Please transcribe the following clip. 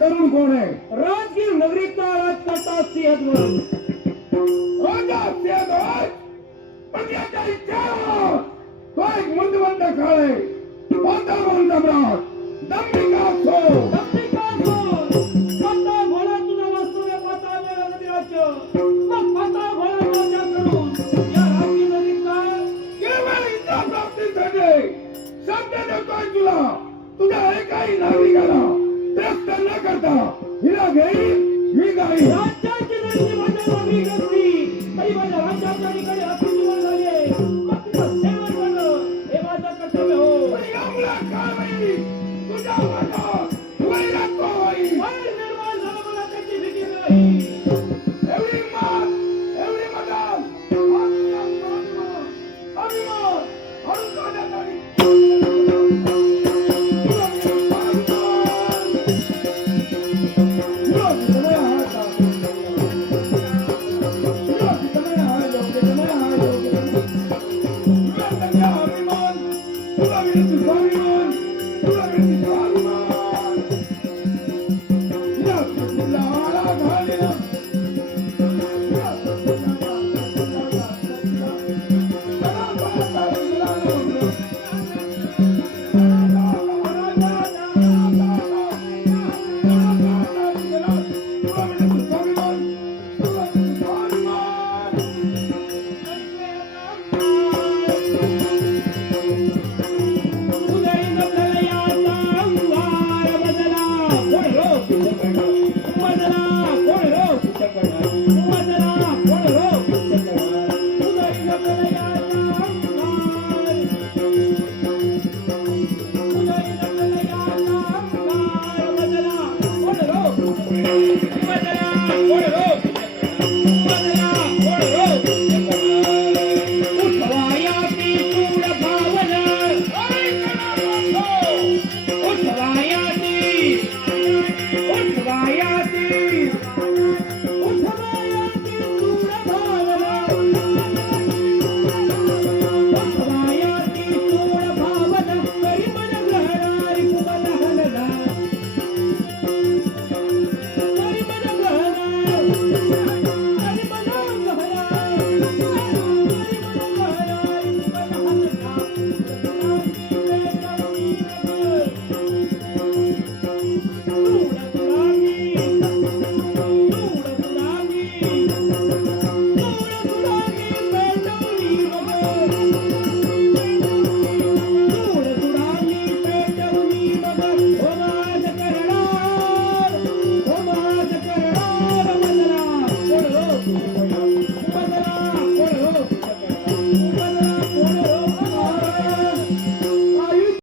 तरुण कोण आहे? राजगीर नगरीचा राजकर्ता सिंहद म्हणून. राजा सिंहध्वज पण याच्या इच्छा तो एक मंदवंत काळ आहे. पांडवांचा सम्राट दंभिकासूर. पाता भोळा तुझा वास्तव्य पाता भोळा नदी राज्य. मग पाता भोळा राजाकडून या राजगीर नगरीचा केवळ इच्छा प्राप्तीसाठी शब्द देतोय तुला. तुझ्या एकाही नागरिकाला त्रस्त न करता हिला घेईल मी जाईल. राज्याची नगरी माझ्या नागरी घेतली तरी माझ्या राज्याच्या ठिकाणी अतिजीवन झाले. मग तिचं सेवन करणं हे माझं कर्तव्य हो. पण यामुळे काय होईल? तुझ्या माझा वैराग्य होईल. वैर निर्माण झालं मला त्याची भीती नाही. एवढी मान एवढी मदान अभिमान हळू काढण्यात आली. तुला विनंती स्वाभिमान, तुला विनंती स्वाभिमान.